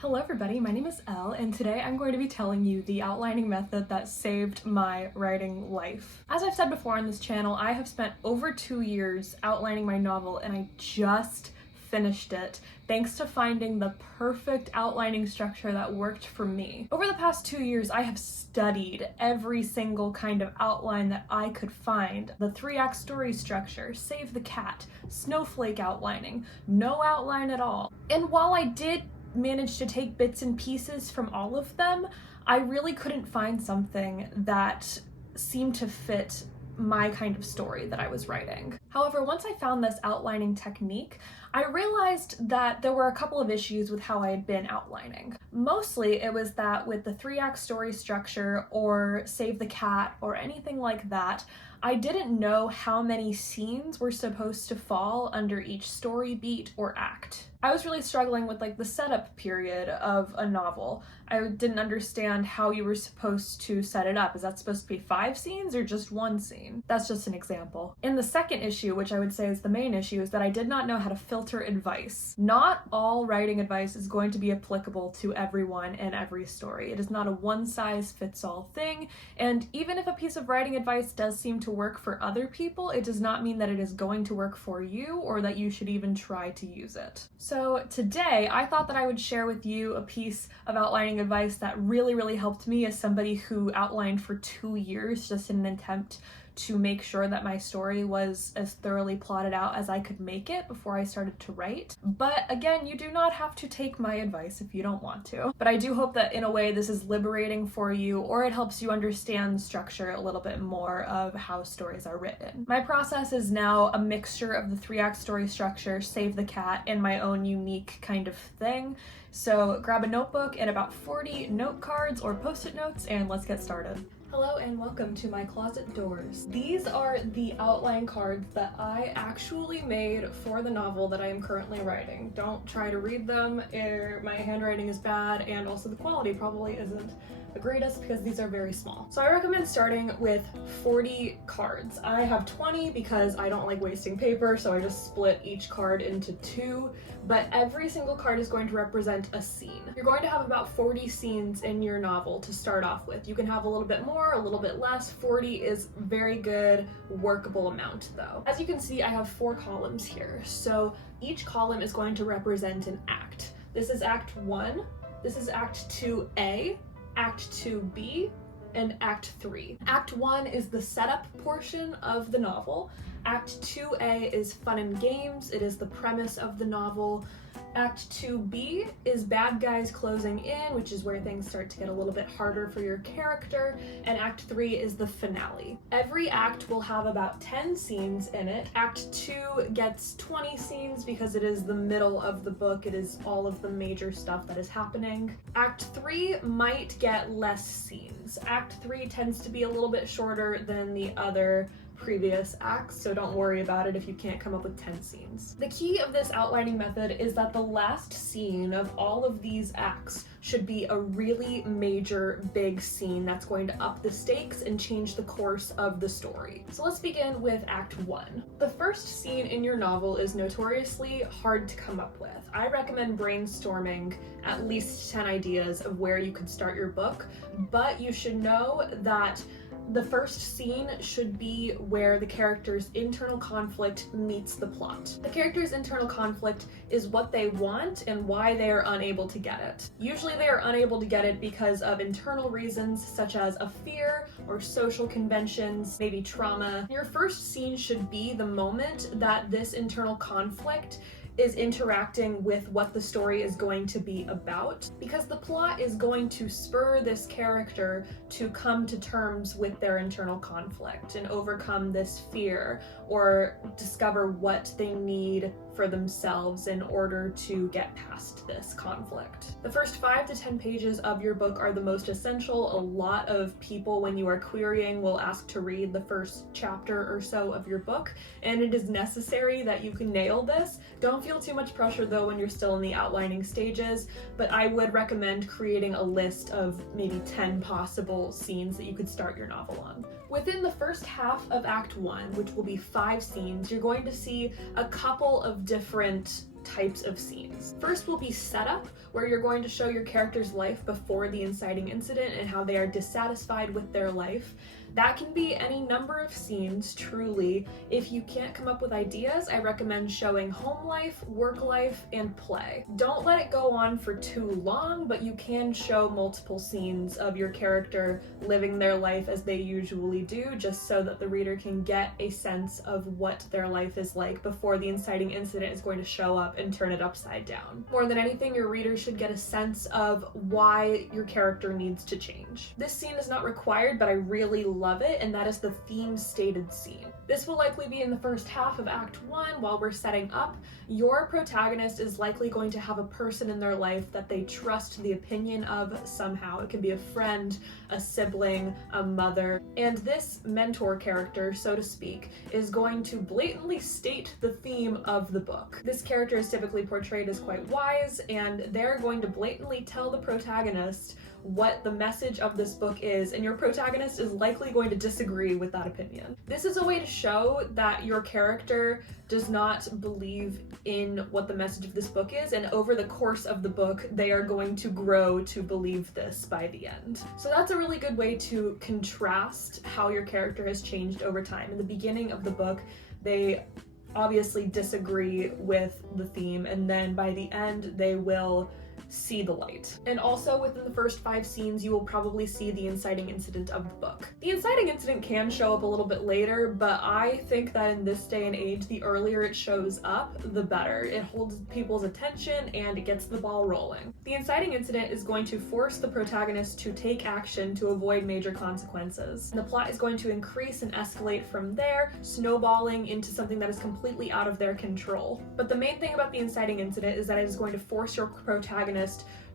Hello everybody, my name is Elle, and today I'm going to be telling you the outlining method that saved my writing life. As I've said before on this channel, I have spent over 2 years outlining my novel, and I just finished it thanks to finding the perfect outlining structure that worked for me. Over the past 2 years, I have studied every single kind of outline that I could find. The 3-act story structure, save the cat, snowflake outlining, no outline at all. And while I did managed to take bits and pieces from all of them, I really couldn't find something that seemed to fit my kind of story that I was writing. However, once I found this outlining technique, I realized that there were a couple of issues with how I had been outlining. Mostly it was that with the 3-act story structure or Save the Cat or anything like that, I didn't know how many scenes were supposed to fall under each story beat or act. I was really struggling with the setup period of a novel. I didn't understand how you were supposed to set it up. Is that supposed to be 5 scenes or just 1 scene? That's just an example. And the second issue, which I would say is the main issue, is that I did not know how to filter advice. Not all writing advice is going to be applicable to everyone and every story. It is not a one-size-fits-all thing, and even if a piece of writing advice does seem to work for other people, it does not mean that it is going to work for you or that you should even try to use it. So today, I thought that I would share with you a piece of outlining advice that really helped me as somebody who outlined for 2 years just in an attempt to make sure that my story was as thoroughly plotted out as I could make it before I started to write. But again, you do not have to take my advice if you don't want to. But I do hope that in a way this is liberating for you, or it helps you understand the structure a little bit more of how stories are written. My process is now a mixture of the 3-act story structure, Save the Cat, and my own unique kind of thing. So grab a notebook and about 40 note cards or post-it notes, and let's get started. Hello and welcome to my closet doors. These are the outline cards that I actually made for the novel that I am currently writing. Don't try to read them, my handwriting is bad, and also the quality probably isn't the greatest because these are very small. So I recommend starting with 40 cards. I have 20 because I don't like wasting paper, so I just split each card into 2, but every single card is going to represent a scene. You're going to have about 40 scenes in your novel to start off with. You can have a little bit more, a little bit less. 40 is very good, workable amount though. As you can see, I have 4 columns here. So each column is going to represent an act. This is Act 1, this is Act 2A, Act 2B, and Act 3. Act 1 is the setup portion of the novel. Act 2A is fun and games. It is the premise of the novel. Act 2B is bad guys closing in, which is where things start to get a little bit harder for your character, and Act 3 is the finale. Every act will have about 10 scenes in it. Act 2 gets 20 scenes because it is the middle of the book. It is all of the major stuff that is happening. Act 3 might get less scenes. Act 3 tends to be a little bit shorter than the other previous acts, so don't worry about it if you can't come up with 10 scenes. The key of this outlining method is that the last scene of all of these acts should be a really major big scene that's going to up the stakes and change the course of the story. So let's begin with Act 1. The first scene in your novel is notoriously hard to come up with. I recommend brainstorming at least 10 ideas of where you could start your book, but you should know that the first scene should be where the character's internal conflict meets the plot. The character's internal conflict is what they want and why they are unable to get it. Usually they are unable to get it because of internal reasons such as a fear or social conventions, maybe trauma. Your first scene should be the moment that this internal conflict is interacting with what the story is going to be about, because the plot is going to spur this character to come to terms with their internal conflict and overcome this fear or discover what they need for themselves in order to get past this conflict. The first 5 to 10 pages of your book are the most essential. A lot of people, when you are querying, will ask to read the first chapter or so of your book, and it is necessary that you can nail this. Don't feel too much pressure though when you're still in the outlining stages, but I would recommend creating a list of maybe 10 possible scenes that you could start your novel on. Within the first half of Act 1, which will be 5 scenes, you're going to see a couple of different types of scenes. First will be setup, where you're going to show your character's life before the inciting incident and how they are dissatisfied with their life. That can be any number of scenes, truly. If you can't come up with ideas, I recommend showing home life, work life, and play. Don't let it go on for too long, but you can show multiple scenes of your character living their life as they usually do, just so that the reader can get a sense of what their life is like before the inciting incident is going to show up and turn it upside down. More than anything, your reader should get a sense of why your character needs to change. This scene is not required, but I really love it, and that is the theme stated scene. This will likely be in the first half of Act 1 while we're setting up. Your protagonist is likely going to have a person in their life that they trust the opinion of somehow. It can be a friend, a sibling, a mother, and this mentor character, so to speak, is going to blatantly state the theme of the book. This character is typically portrayed as quite wise, and they're going to blatantly tell the protagonist what the message of this book is, and your protagonist is likely going to disagree with that opinion. This is a way to show that your character does not believe in what the message of this book is, and over the course of the book, they are going to grow to believe this by the end. So that's a really good way to contrast how your character has changed over time. In the beginning of the book, they obviously disagree with the theme, and then by the end, they will see the light. And also within the first 5 scenes, you will probably see the inciting incident of the book. The inciting incident can show up a little bit later, but I think that in this day and age, the earlier it shows up, the better. It holds people's attention and it gets the ball rolling. The inciting incident is going to force the protagonist to take action to avoid major consequences. And the plot is going to increase and escalate from there, snowballing into something that is completely out of their control. But the main thing about the inciting incident is that it is going to force your protagonist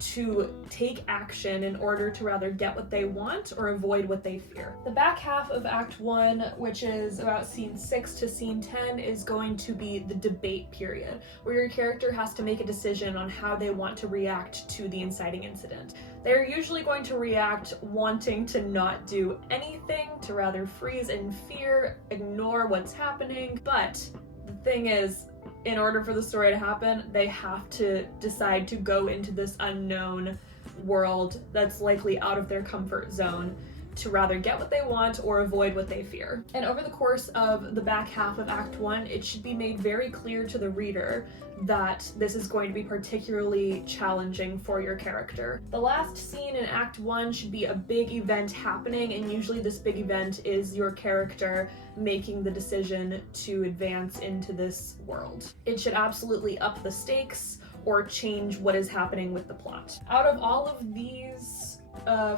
to take action in order to rather get what they want or avoid what they fear. The back half of Act 1, which is about scene 6 to scene 10, is going to be the debate period, where your character has to make a decision on how they want to react to the inciting incident. They're usually going to react wanting to not do anything, to rather freeze in fear, ignore what's happening, but the thing is, in order for the story to happen, they have to decide to go into this unknown world that's likely out of their comfort zone to rather get what they want or avoid what they fear. And over the course of the back half of Act 1, it should be made very clear to the reader that this is going to be particularly challenging for your character. The last scene in Act 1 should be a big event happening, and usually this big event is your character making the decision to advance into this world. It should absolutely up the stakes or change what is happening with the plot. Out of all of these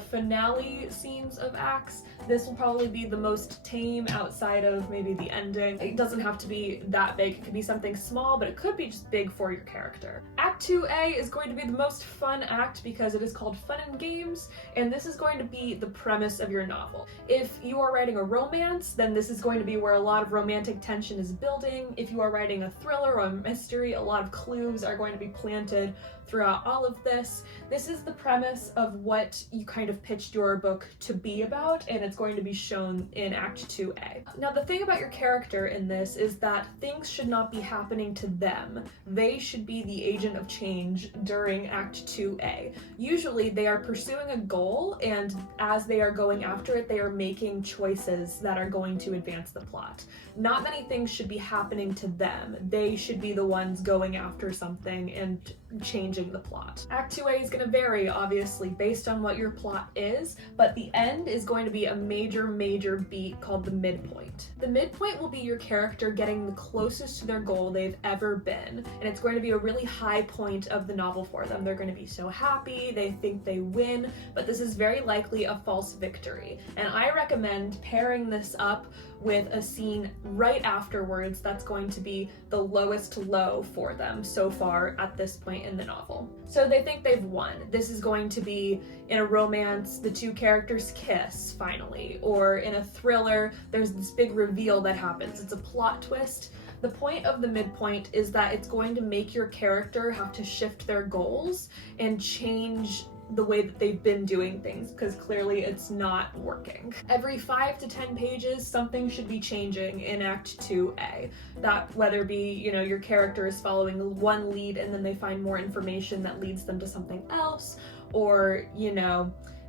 finale scenes of acts, this will probably be the most tame outside of maybe the ending. It doesn't have to be that big. It could be something small, but it could be just big for your character. Act 2A is going to be the most fun act because it is called Fun and Games, and this is going to be the premise of your novel. If you are writing a romance, then this is going to be where a lot of romantic tension is building. If you are writing a thriller or a mystery, a lot of clues are going to be planted throughout all of this. This is the premise of what you kind of pitched your book to be about, and it's going to be shown in Act 2A. Now, the thing about your character in this is that things should not be happening to them. They should be the agent of change during Act 2A. Usually, they are pursuing a goal, and as they are going after it, they are making choices that are going to advance the plot. Not many things should be happening to them. They should be the ones going after something and changing the plot. Act 2A is going to vary, obviously, based on what your plot is, but the end is going to be a major beat called the midpoint. The midpoint will be your character getting the closest to their goal they've ever been, and it's going to be a really high point of the novel for them. They're going to be so happy, they think they win, but this is very likely a false victory. And I recommend pairing this up with a scene right afterwards that's going to be the lowest low for them so far at this point in the novel. So they think they've won. This is going to be in a romance, the two characters kiss finally, or in a thriller, there's this big reveal that happens. It's a plot twist. The point of the midpoint is that it's going to make your character have to shift their goals and change the way that they've been doing things, because clearly it's not working. Every 5 to 10 pages, something should be changing in Act 2A. That whether be, your character is following one lead and then they find more information that leads them to something else, or,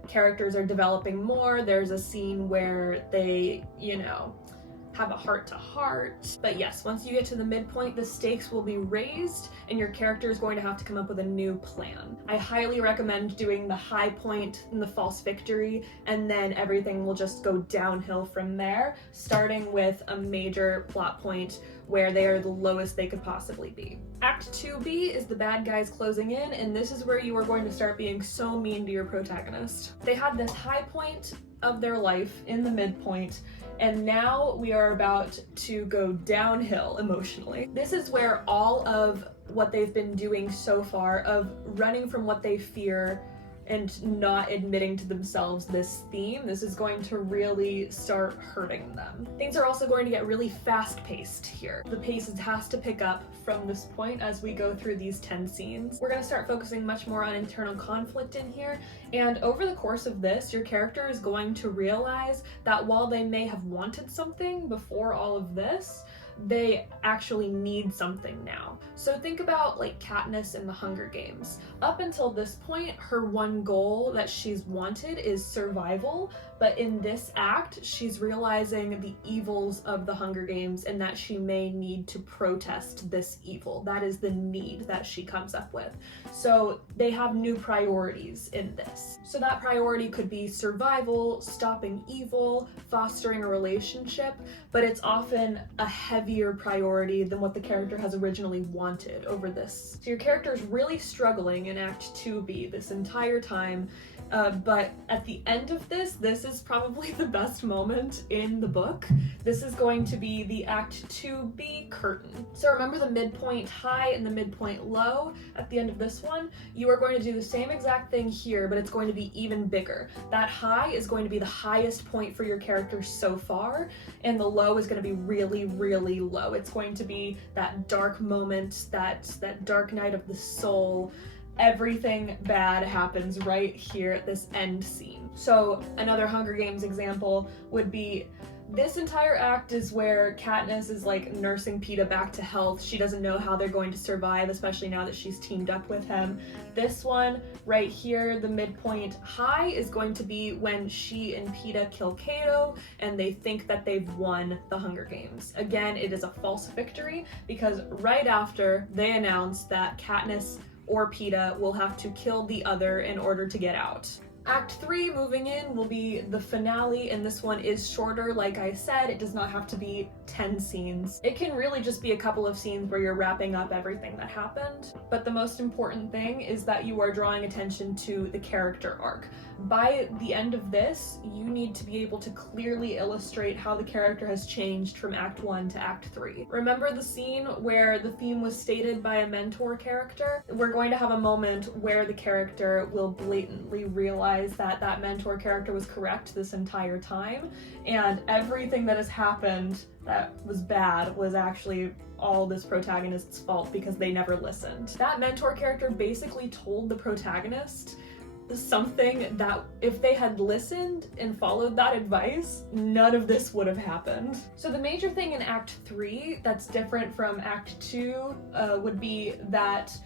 characters are developing more. There's a scene where they, have a heart-to-heart. But yes, once you get to the midpoint, the stakes will be raised and your character is going to have to come up with a new plan. I highly recommend doing the high point and the false victory, and then everything will just go downhill from there, starting with a major plot point where they are the lowest they could possibly be. Act 2B is the bad guys closing in, and this is where you are going to start being so mean to your protagonist. They had this high point of their life in the midpoint, and now we are about to go downhill emotionally. This is where all of what they've been doing so far, of running from what they fear and not admitting to themselves this theme, this is going to really start hurting them. Things are also going to get really fast-paced here. The pace has to pick up from this point as we go through these 10 scenes. We're going to start focusing much more on internal conflict in here, and over the course of this, your character is going to realize that while they may have wanted something before all of this, they actually need something now. So think about like Katniss in the Hunger Games. Up until this point, her one goal that she's wanted is survival, but in this act, she's realizing the evils of the Hunger Games and that she may need to protest this evil. That is the need that she comes up with. So they have new priorities in this. So that priority could be survival, stopping evil, fostering a relationship, but it's often a heavier priority than what the character has originally wanted over this. So your character is really struggling in Act 2B this entire time, but at the end of this is probably the best moment in the book. This is going to be the Act 2B curtain. So remember the midpoint high and the midpoint low at the end of this one? You are going to do the same exact thing here, but it's going to be even bigger. That high is going to be the highest point for your character so far, and the low is going to be really, really low. It's going to be that dark moment, that dark night of the soul. Everything bad happens right here at this end scene. So another Hunger Games example would be this entire act is where Katniss is like nursing Peeta back to health. She doesn't know how they're going to survive, especially now that she's teamed up with him. This one right here, the midpoint high, is going to be when she and Peeta kill Cato and they think that they've won the Hunger Games. Again, it is a false victory because right after they announce that Katniss or Peeta will have to kill the other in order to get out. Act 3 moving in will be the finale, and this one is shorter. Like I said, it does not have to be 10 scenes. It can really just be a couple of scenes where you're wrapping up everything that happened. But the most important thing is that you are drawing attention to the character arc. By the end of this, you need to be able to clearly illustrate how the character has changed from Act 1 to Act 3. Remember the scene where the theme was stated by a mentor character? We're going to have a moment where the character will blatantly realize that that mentor character was correct this entire time, and everything that has happened that was bad was actually all this protagonist's fault because they never listened. That mentor character basically told the protagonist something that if they had listened and followed that advice, none of this would have happened. So the major thing in Act 3 that's different from Act 2 would be that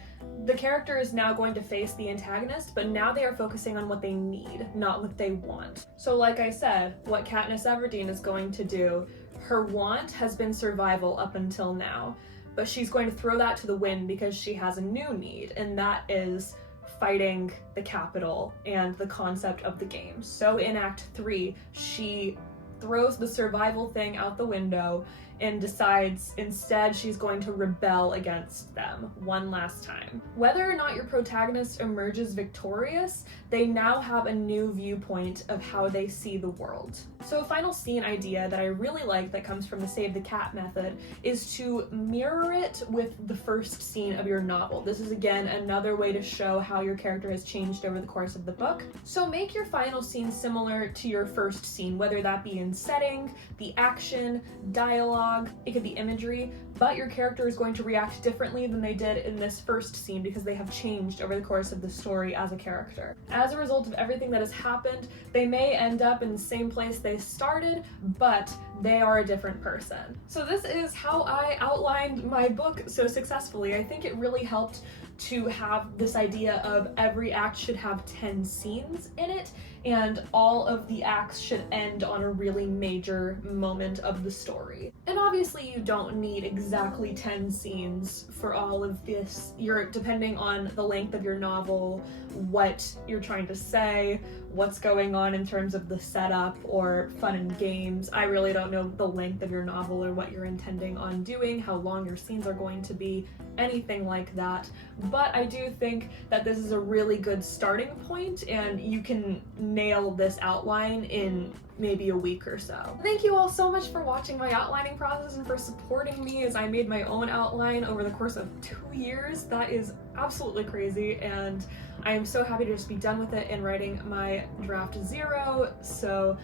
the character is now going to face the antagonist, but now they are focusing on what they need, not what they want. So like I said, what Katniss Everdeen is going to do, her want has been survival up until now, but she's going to throw that to the wind because she has a new need, and that is fighting the Capitol and the concept of the game. So in Act 3, she throws the survival thing out the window and decides instead she's going to rebel against them one last time. Whether or not your protagonist emerges victorious, they now have a new viewpoint of how they see the world. So a final scene idea that I really like that comes from the Save the Cat method is to mirror it with the first scene of your novel. This is again another way to show how your character has changed over the course of the book. So make your final scene similar to your first scene, whether that be in setting, the action, dialogue, it could be imagery, but your character is going to react differently than they did in this first scene because they have changed over the course of the story as a character. As a result of everything that has happened, they may end up in the same place they started, but they are a different person. So this is how I outlined my book so successfully. I think it really helped to have this idea of every act should have 10 scenes in it, and all of the acts should end on a really major moment of the story. And obviously you don't need exactly 10 scenes for all of this. You're depending on the length of your novel, what you're trying to say, what's going on in terms of the setup or fun and games. I really don't know the length of your novel or what you're intending on doing, how long your scenes are going to be, anything like that. But I do think that this is a really good starting point, and you can nail this outline in maybe a week or so. Thank you all so much for watching my outlining process and for supporting me as I made my own outline over the course of 2 years. That is absolutely crazy, and I am so happy to just be done with it and writing my draft 0. So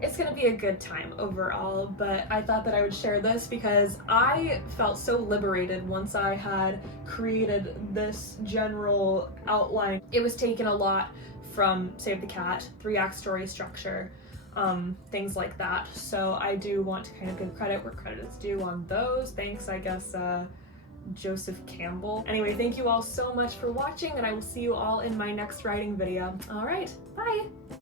it's gonna be a good time overall, but I thought that I would share this because I felt so liberated once I had created this general outline. It was taken a lot from Save the Cat, 3-act story structure, things like that. So I do want to kind of give credit where credit is due on those. Thanks, I guess, Joseph Campbell. Anyway, thank you all so much for watching, and I will see you all in my next writing video. All right, bye!